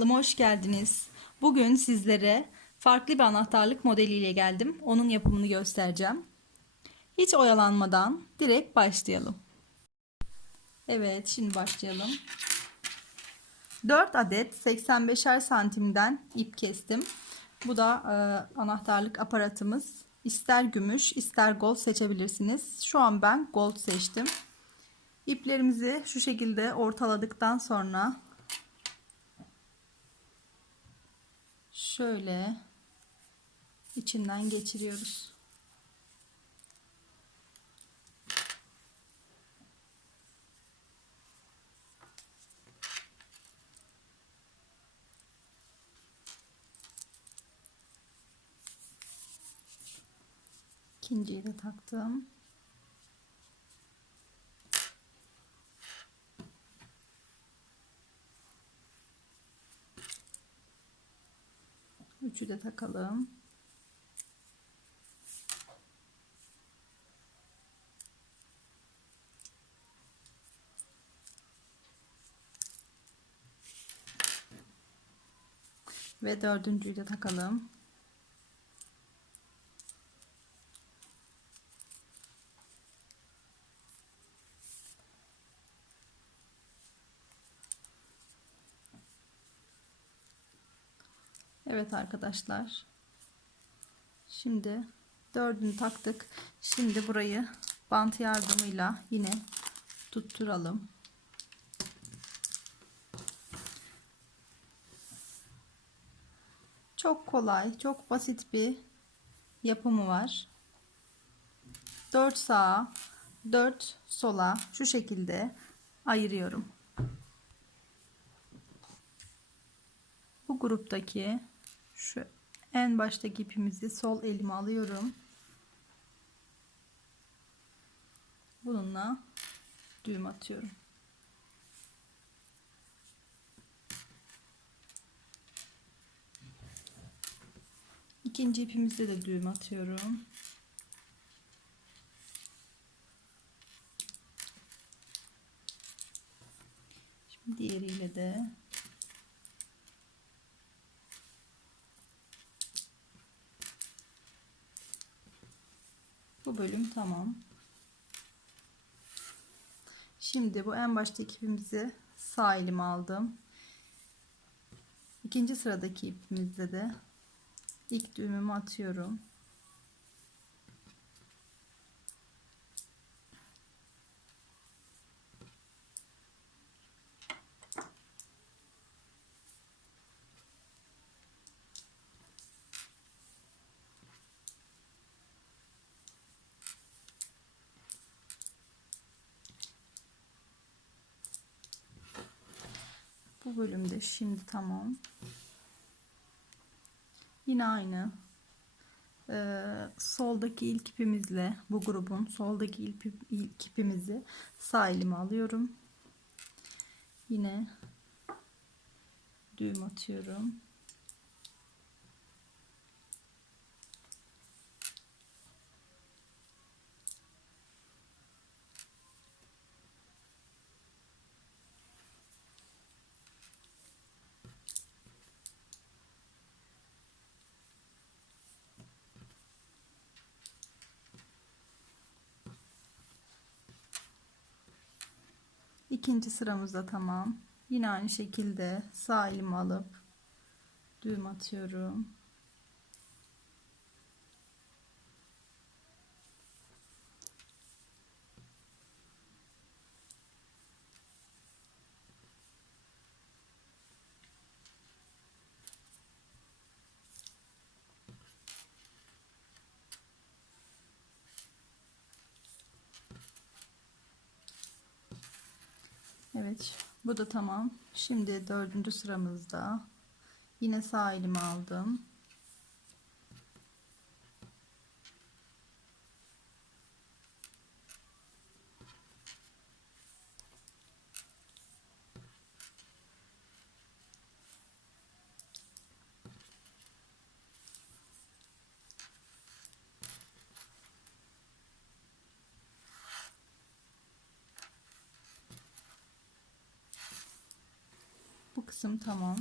Kanalıma hoş geldiniz. Bugün sizlere farklı bir anahtarlık modeliyle geldim. Onun yapımını göstereceğim. Hiç oyalanmadan direkt başlayalım. Evet, şimdi başlayalım. 4 adet 85'er santimden ip kestim. Bu da e, anahtarlık aparatımız. İster gümüş, ister gold seçebilirsiniz. Şu an ben gold seçtim. İplerimizi şu şekilde ortaladıktan sonra şöyle içinden geçiriyoruz. İkinciyi de taktım. Üçü de takalım. Ve dördüncüyü de takalım. Evet arkadaşlar. Şimdi dördünü taktık. Şimdi burayı bant yardımıyla yine tutturalım. Çok kolay, çok basit bir yapımı var. 4 sağa, 4 sola şu şekilde ayırıyorum. Bu gruptaki şu en baştaki ipimizi sol elime alıyorum. Bununla düğüm atıyorum. İkinci ipimizde de düğüm atıyorum. Şimdi diğeriyle de Bu bölüm tamam. Şimdi bu en baştaki ipimizi sağ elime aldım. İkinci sıradaki ipimizde de ilk düğümümü atıyorum. Bu bölümde şimdi tamam. Yine aynı. Ee, soldaki ilk ipimizle bu grubun soldaki ilk, ilk ipimizi sağ elime alıyorum. Yine düğüm atıyorum. İkinci sıramızda tamam. Yine aynı şekilde sağ elimi alıp düğüm atıyorum. Evet bu da tamam. Şimdi dördüncü sıramızda yine sağ elimi aldım. kısım tamam.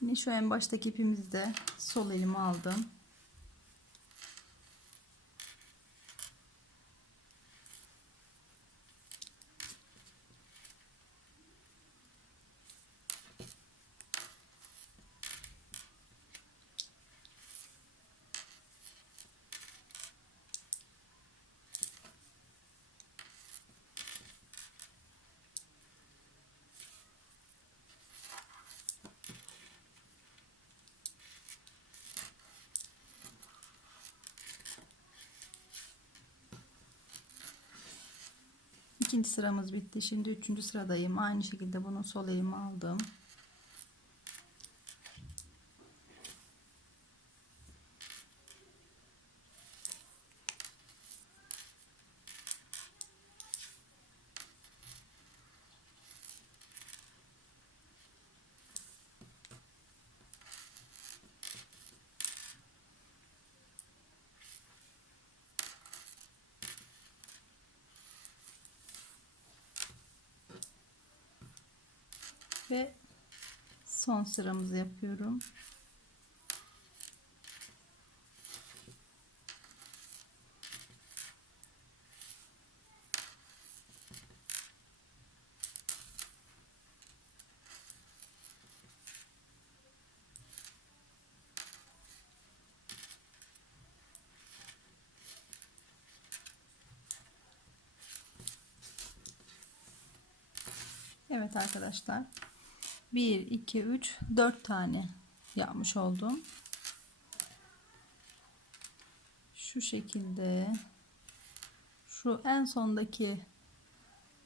Yine şu en baştaki ipimizde sol elimi aldım. İkinci sıramız bitti. Şimdi üçüncü sıradayım. Aynı şekilde bunu sol elime aldım. Ve son sıramızı yapıyorum. Evet arkadaşlar. 1, 2, 3, 4 tane yapmış oldum. Şu şekilde şu en sondaki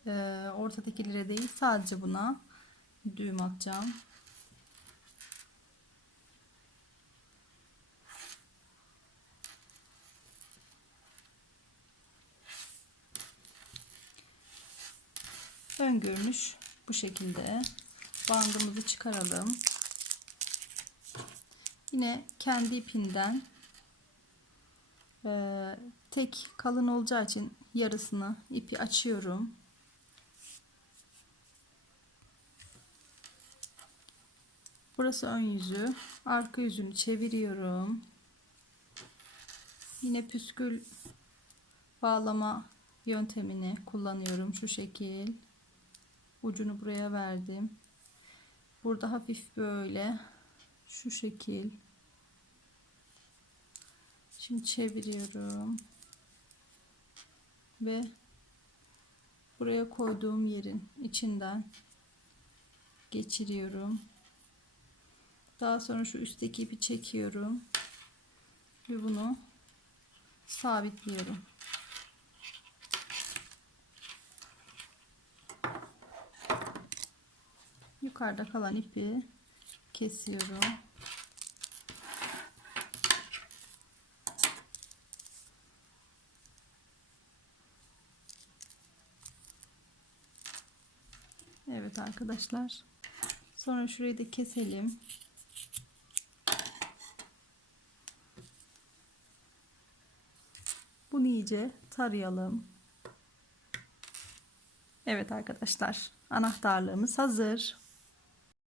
e, ortadakilere değil sadece buna düğüm atacağım. Ön görünüş bu şekilde bandımızı çıkaralım. Yine kendi ipinden e, tek kalın olacağı için yarısını ipi açıyorum. Burası ön yüzü. Arka yüzünü çeviriyorum. Yine püskül bağlama yöntemini kullanıyorum. Şu şekil. Ucunu buraya verdim. Burada hafif böyle şu şekil. Şimdi çeviriyorum. Ve buraya koyduğum yerin içinden geçiriyorum. Daha sonra şu üstteki ipi çekiyorum. Ve bunu sabitliyorum. Yukarıda kalan ipi kesiyorum. Evet arkadaşlar. Sonra şurayı da keselim. Bunu iyice tarayalım. Evet arkadaşlar. Anahtarlığımız hazır.